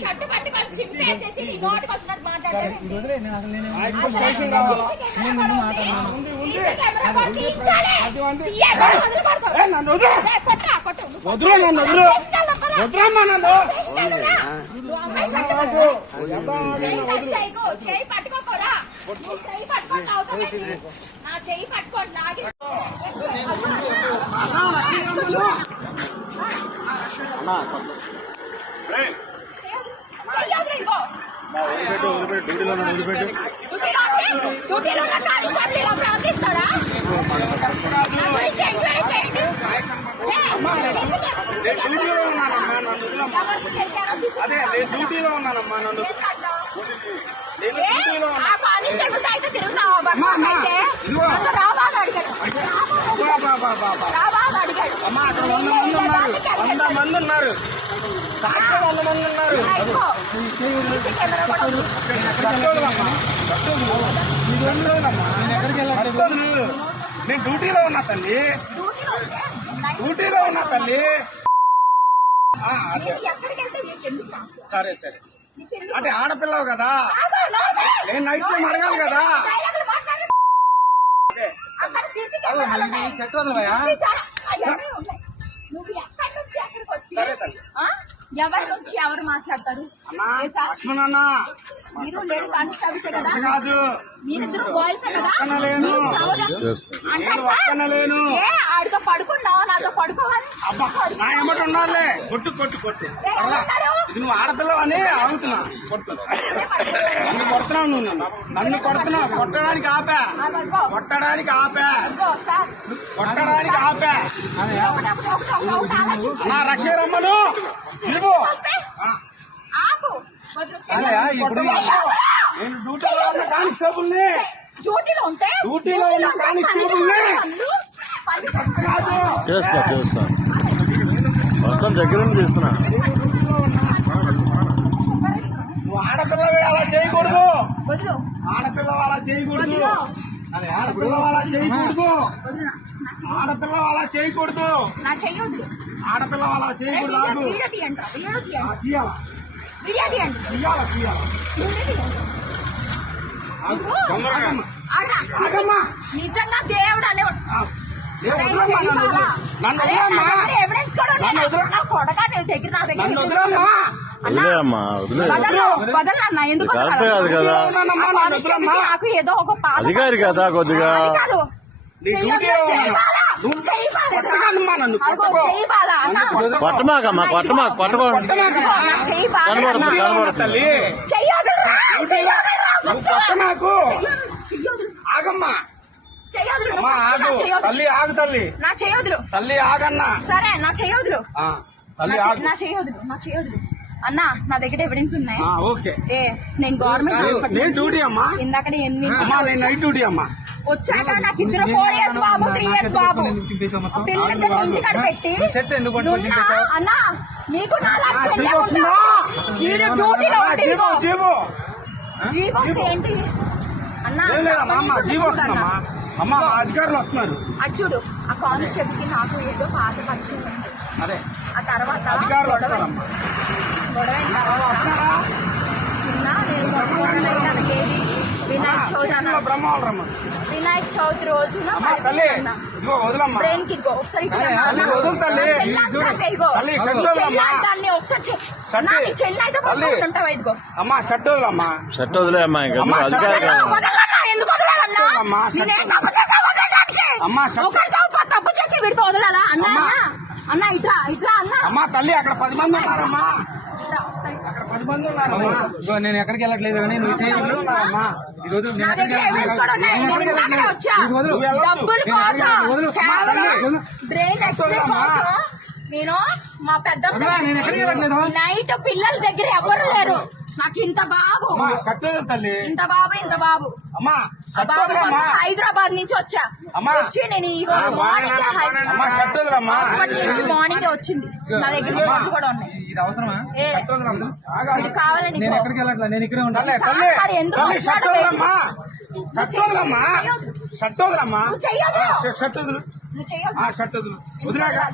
Shirt పట్టుకొని చింపేసేసి నీ నోటికి వచ్చినట్టు మాట్లాడారు. చేయి పట్టుకోరా, చేయి పట్టుకోండి నా చెయ్యి పట్టుకోండి లాగి డ్యూటీలో ఉన్న కానిస్టేబుల్ ఇలా ప్రార్థిస్తాడా? ఎంక్వైరీ చేయండి. ఆ కానిస్టేబుల్ అయితే తిరుగుతావా? అయితే రావా అని అడిగాడు. రావా అని అడిగాడు. 100 మంది ఉన్నారు, సాక్షి 100 మంది ఉన్నారు. నేను డ్యూటీలో ఉన్నా తల్లి, డ్యూటీలో ఉన్నా తల్లి. సరే సరే, అంటే ఆడపిల్లవు కదా, నేను నైట్ టైం అడగాలి కదా. సరే తల్లి. ఎవరి నుంచి ఎవరు మాట్లాడతారు? మీరు లేడు కానిస్టేబుల్స్ కదా, మీరిద్దరు బాయ్స్ కదా. ఆడితో పడుకున్నావు, నాతో పడుకోవాలి. నా ఏమంటే ఉండాలి, కొట్టు కొట్టు కొట్టు. ఇది నువ్వు ఆడపిల్లవని ఆగుతున్నా, నన్ను కొడుతున్నావు, నువ్వు నన్ను కొడుతున్నావు. కొట్టడానికి ఆపా, కొట్టడానికి ఆపా, కొట్టడానికి ఆపా. నా రక్షరమ్మను పిలువు. నేను డ్యూటీలో ఉన్న కానిస్టేబుల్ని, డ్యూటీలో ఉన్న కానిస్టేబుల్ని చేసుకో మొత్తం దగ్గర చేస్తున్నా. నువ్వు ఆడపిల్లవే అలా చేయకూడదు, ఆడపిల్ల అలా చేయకూడదు, ఆడపిల్ల అలా చేయకూడదు, ఆడపిల్ల అలా చేయకూడదు, ఆడపిల్ల అలా చేయకూడదు. నిజంగా దేవుడు అనేవాడు. నాకు ఏదో ఒక అధికారి కదా కొద్దిగా కొట్టమాకమ్మా, కొట్టమాక కొట్టకూడదు. ఆగమ్మా, తల్లి ఆగు, తల్లి నా చేయొద్దు, తల్లి ఆగన్నా. సరే నా చేయొద్దు, నా చేయొద్దు అన్నా. నా దగ్గర ఎవిడెన్స్ ఉన్నాయి. ఓకే, నేను గవర్నమెంట్ డ్యూటీ అమ్మా. ఇందాక నైట్ డ్యూటీ అమ్మా. వచ్చాక నాకు ఇద్దరు 4 years బాబు, 3 years బాబు, పిల్లలిద్దరు ఇంటికాడ పెట్టి అన్నా మీకు 4 లక్షలు మీరు డ్యూటీలో జీవో ఏంటి అన్నా? అమ్మా అధికారులు వస్తున్నారు. అది చూడు, ఆ కానిస్టేబుల్ కి నాకు ఏదో పాత పరిచయం ఉంది. ఆ తర్వాత వినాయక చవితి రోజున బ్రెయిన్ కి ఒకసారి చెల్లి అయితే ఉంటావా? ఇదిగో అమ్మా షర్ట్ వదలమ్మా, షర్ట్ వదిలే అమ్మా. ఇంకా ఎందుకు వదలాలన్నా? తప్పు చేసి వీడితో వదలాలా అన్నా? అన్నా ఇట్లా ఇట్లా అన్నా. అమ్మా తల్లి అక్కడ 10 మంది ఉన్నారమ్మా, అక్కడ 10 మంది ఉన్నారమ్మా. నేను ఎక్కడికి వెళ్ళట్లేదు కానీ నువ్వు డబ్బుల కోసం బ్రెయిన్ ఎక్స్రే కోసం నేను మా పెద్ద నైట్ పిల్లల దగ్గర ఎవరు లేరు. నాకు ఇంత బాబు, అమ్మా కట్టదు తల్లి. ఇంత బాబు, ఇంత బాబు. అమ్మా ఆ బాబు కట్టదులమ్మా. కోసం హైదరాబాద్ నుంచి వచ్చా. అమ్మా. వచ్చి నేను ఈ రోజు మార్నింగ్ అమ్మా కట్టదులమ్మా. హాస్పిటల్ నుంచి మార్నింగ్ వచ్చింది. నా దగ్గర ఫోన్లు కూడా ఉన్నాయి. ఇది అవసరమా? ఏ, వీడు కావాలని నేను ఎక్కడికి వెళ్ళట్లా, నేను ఇక్కడే ఉంటాను. తల్లి తల్లి మరి ఎందుకు తల్లి వస్తాడు కట్టదులమ్మా. కట్టదులమ్మా. కట్టదులమ్మా. నువ్వు చెయ్యొద్దు. షట్టదులు. నువ్వు చెయ్యొద్దు. షట్టదులు. వదిలాగా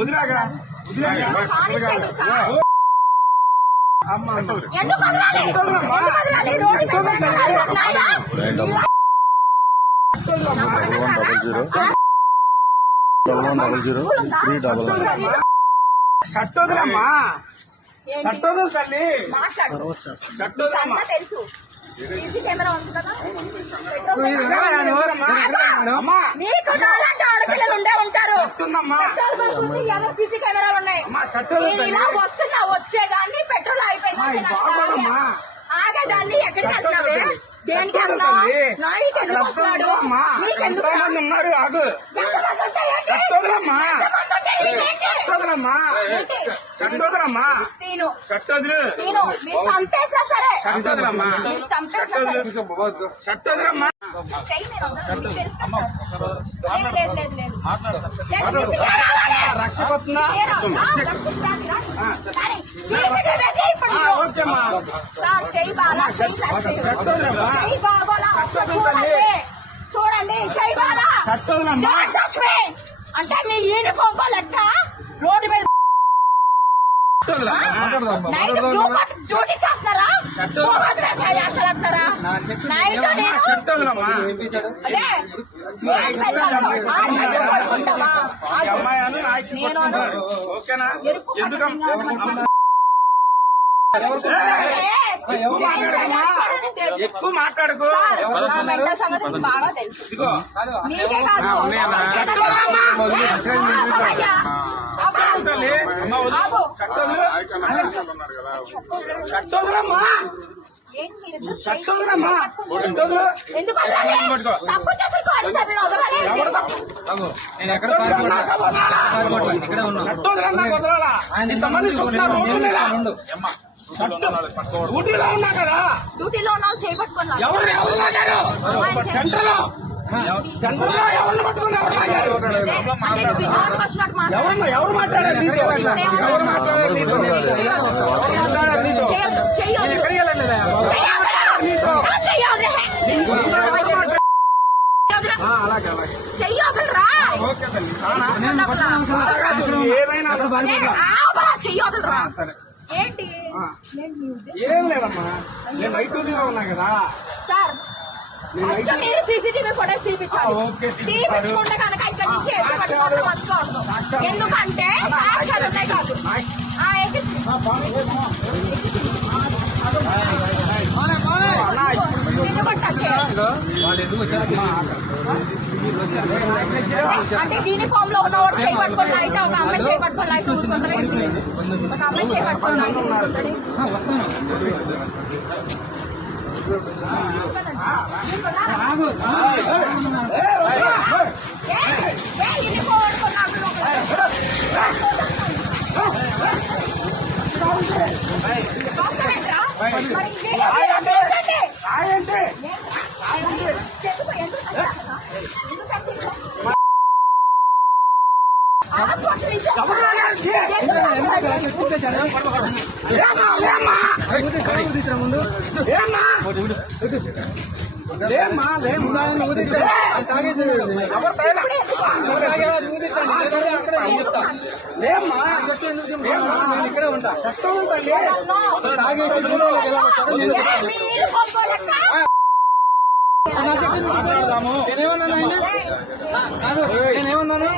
వదిలాగా వదిలాగా. Constable sir. అమ్మా ఎందుకు వదలాలి? ఎందుకు వదలాలి? రోడ్డు మీద పెట్టాలి. నాయనా. 9100 కట్టదులమ్మా. ఏంటి? కట్టదులు తల్లి. మాట్లాడు. కట్టదులమ్మా. అంతా తెలుసు. సీసీ కెమెరా ఉంది కదా. అమ్మా నీకు నాలాంటి ఆడపిల్లలు ఉండే ఉంటారు. కట్టున్నమ్మా. పెట్రోల్ బంక్ ఉంది, ఎవరు సీసీ కెమెరాలు ఉన్నాయి. అమ్మా, కట్టదు నేను ఇలా వస్తున్నా, వచ్చేదాన్ని పెట్రోల్ అయిపోయింది. బాగోదమ్మా. ఆగేదాన్ని ఎక్కడికి వెళ్తున్నావే? దేనికి వెళ్తున్నావు? నైట్ ఎందుకు వస్తున్నాడు? నీకెందుకు? ఎంతమంది ఉన్నారు ఆగు. ఎంతమంది ఉంటే ఏంటి? కట్టదులమ్మా. ఎంతమంది ఉంటే నీకేంటి? కట్టదులమ్మా. ఏంటి? కట్టదులమ్మా. తీను కట్టదులు. తీను మీరు చంపేసినా సరే, కట్టదులమ్మా. మీరు చంపేసినా సరే కట్టదులమ్మా. చెయ్యి మీరు అందరూ. మీకు తెలుసు కదా సార్? లేదు, లేదు, లేదు, లేదు. లేదు, మీరు తీయాలి. రక్షకొస్తుందా? రక్షిస్తాను, కానీ సీసీటీవీ వేసి ఇప్పుడు మీరు- ఓకేమ్మా. సార్ చెయ్యి బాగా, చెయ్యి సార్, చెయ్యి. కట్టదులమ్మా. చెయ్యి బాగోలా. చూడండి, చూడండి, చెయ్యి బాగా. కట్టదులమ్మా. Don't touch me. అంటే మీ యూనిఫామ్ తో లెక్క రోడ్డు మీద నైట్ డ్యూటీ చేస్తున్నారా? చేస్తారా నైట్? నేను కట్టదులమ్మా. అదే నేను పెద్ద ఉంటావా? ఈ అమ్మాయి అను నాయకుడు నేను కొట్టుకుంటాడు. ఓకేనా? ఎందుకమ్మా? ఎక్కువ మాట్లాడుకో. నా మెంటల్ సంగతి బాగా తెలుసు. ఇదిగో నీకే కాదు. తల్లి. బాబు, కట్టదులమ్మా. ఏంటి మీరిద్దరు కట్టదులమ్మా. కట్టదులు. ఎందుకు వదలాలి? తప్పు చేసి కానిస్టేబుల్ వదలాలి. నేను ఎక్కడ కట్టదులన్నా వదలాలా? ఇక్కడే ఉన్నాను. కట్టదులన్నా వదలాలా? ఇంతమంది చూస్తున్నారు రోడ్డు మీద. డ్యూటీలో ఉన్నా కదా. డ్యూటీలో ఉన్నావు చేపట్టుకున్నావు. ఎవరు ఎవరు లాగారు? సెంటర్లో సెంటర్లో ఎవరిని పట్టుకుని ఎవరు లాగారు? అంటే నువ్వు వినోద్ వచ్చినట్టు మాట్లాడు. ఎవరు మాట్లాడారు నీతో? ఎవరు మాట్లాడారు నీతో? చెయ్యొద్దు. ఎక్కడికి వెళ్ళట్లేదా? చెయ్యొద్దురా. ఓకే తల్లి. ఏదైనా చెయ్యొద్దురా. సరే. ఏంటి నేను మీ ఉద్దేశం ఏం లేదమ్మా. నేను నైట్ డ్యూటీలో ఉన్నా కదా. సార్ ఫస్ట్ మీరు సీసీటీవీ ఫుటేజ్ తీపించాలి. ఓకే, తీపించుకుంటే కనుక ఇక్కడ నుంచి ఎప్పుడు పట్టుకోవడం మర్చిపోవద్దు. ఎందుకంటే సాక్ష్యాలు ఉన్నాయి కాదు. ఎక్కించి నిన్ను పట్టచ్చే. వాళ్ళు ఎందుకు వచ్చారు? అంటే యూనిఫామ్ లో ఉన్నవాడు చేయి పట్టుకొని అయితే ఒక అమ్మాయి చేయి పట్టుకొని అయితే ఊరుకుంటారు. ఒక అమ్మాయి చేయి పట్టుకొని అయితే ఊరుకుంటాడు. యూనిఫామ్ పట్టుకున్నాడు. ఏంటి? లేమ్మా, లేమ్మా. ముందు లేమ్మా. లేమ్మా, లేమ్మా. ఎవరు తేలా? లేమ్మా. నేను ఇక్కడే ఉంటా. కష్టం ఉంటుంది. నేనేమన్నాను ఆయన? కాదు, నేనేమన్నాను?